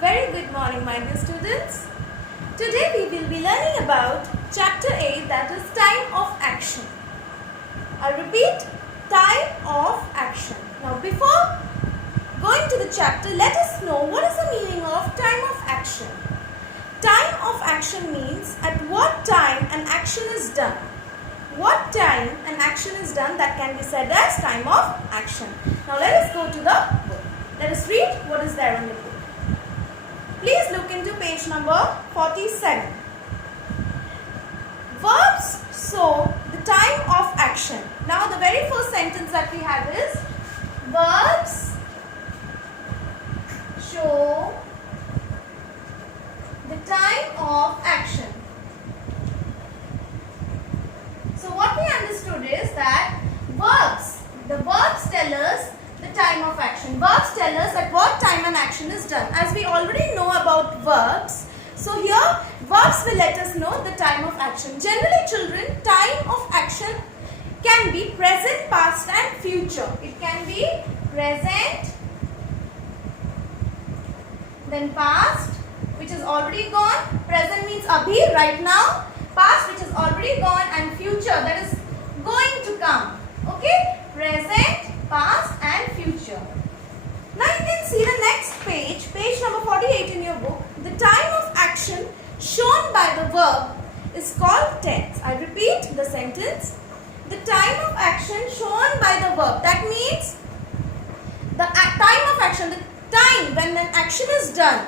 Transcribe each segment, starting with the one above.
Very good morning, my dear students. Today we will be learning about chapter 8, that is time of action. I repeat, time of action. Now before going to the chapter, let us know what is the meaning of time of action. Time of action means at what time an action is done. What time an action is done, that can be said as time of action. Now let us go to the book. Let us read what is there in the book. Please look into page number 47. Verbs show the time of action. Now the very first sentence that we have is verbs show the time of action. So what we understood is that the verbs tell us the time of action. Verbs tell us at what time an action is done. As we already know about verbs, so here verbs will let us know the time of action. Generally children, time of action can be present, past and future. It can be present, then past, which is already gone. Present means abhi, right now. Past, which is already gone, and future, that is going to come. Okay? Present, past and future. Now you can see the next page, page number 48 in your book. The time of action shown by the verb is called tense. I repeat the sentence. The time of action shown by the verb. That means the time of action, the time when an action is done,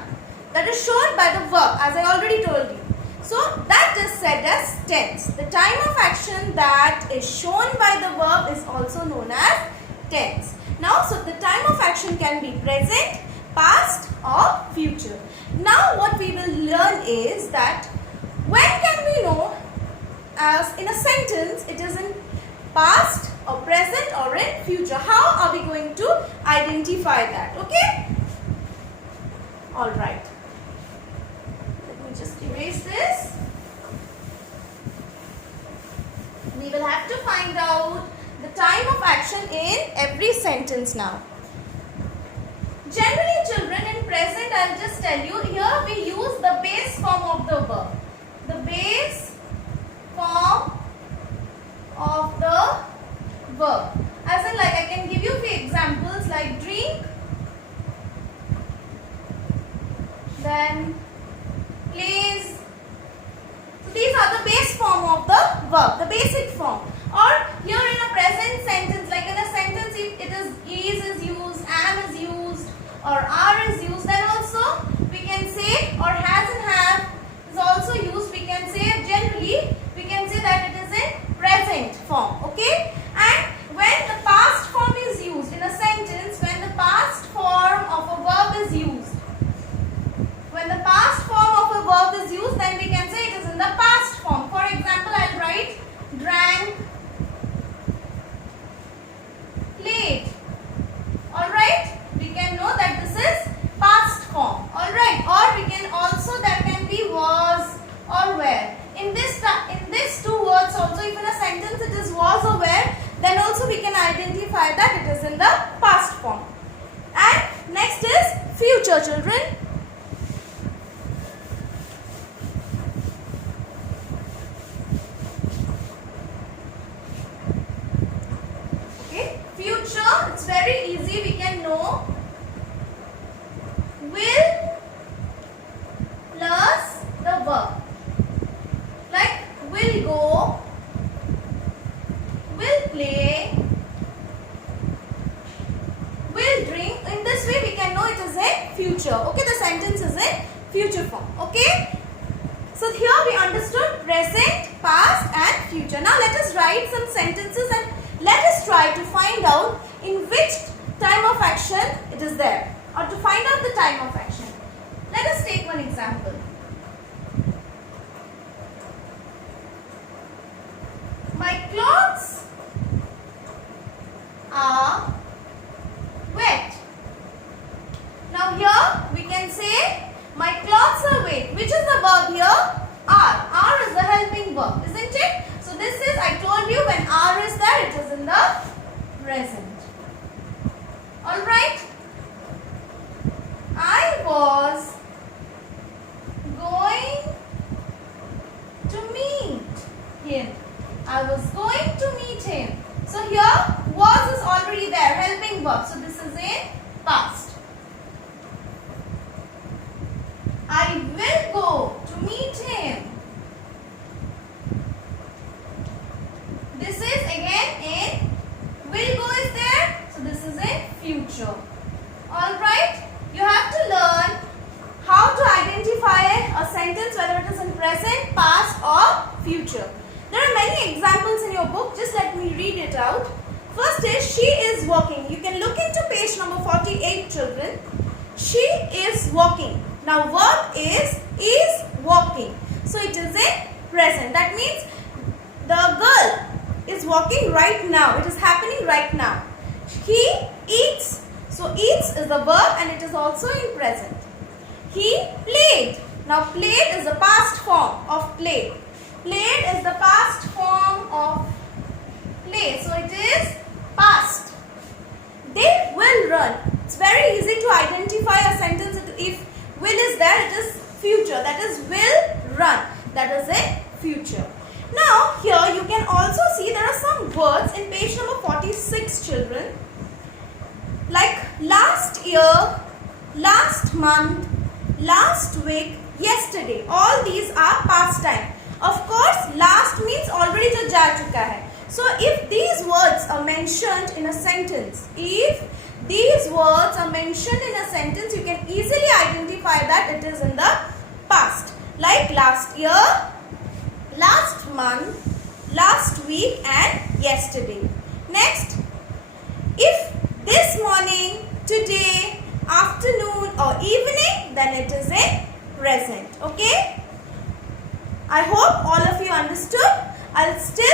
that is shown by the verb, as I already told you. So that is said as tense. The time of action that is shown by the verb is also known as tense. Now, so the time of action can be present, past or future. Now what we will learn is that when can we know, as in a sentence it is in past or present or in future. How are we going to identify that? Okay? Alright. Just erase this. We will have to find out the time of action in every sentence now. Generally children, in present I will just tell you, here we use the base form of the verb. The base form of the verb. As in, like, I can give you a few examples like drink, then plays. So these are the base form of the verb, the basic form. Or here in a present sentence, like in a sentence if it is used, am is used or are is used, then also we can say, or has and have is also used, we can say generally, we can say that it is in present form. Okay? And when the past form is used in a sentence, when the past form of a verb is used, when the past form of a verb is used, then we can say it is in the past form. For example, I will write drank, played. Alright? We can know that this is past form. Alright? Or we can also, that can be was or were. In this two words also, if in a sentence it is was or were, then also we can identify that it is in the past form. And next is future children. Future, it's very easy, we can know will plus the verb. Like will go, will play, will drink. In this way we can know it is in future. Okay, the sentence is in future form. Okay. So here we understood present, past and future. Now let us write some sentences and let us try to find out in which time of action it is there, or to find out the time of action. Let us take one example. My clothes are wet. Now here we can say my clothes are wet. Which is the verb here? Are. Are is the helping verb, isn't it? So this is, I told you, when are is there, it is in the present. Alright? I was out. First is she is walking. You can look into page number 48, children. She is walking. Now verb is walking. So it is in present. That means the girl is walking right now. It is happening right now. He eats. So eats is the verb and it is also in present. He played. Now played is the past form of play. Played is the past form of play. So it is past. They will run. It's very easy to identify a sentence. If will is there, it is future. That is will run. That is a future. Now here you can also see there are some words in page number 46, children. Like last year, last month, last week, yesterday. All these are past time. Of course, last means already jo ja chuka hai. So if these words are mentioned in a sentence, you can easily identify that it is in the past. Like last year, last month, last week and yesterday. Next, if this morning, today, afternoon or evening, then it is a present. Okay? I hope all of you understood. I'll still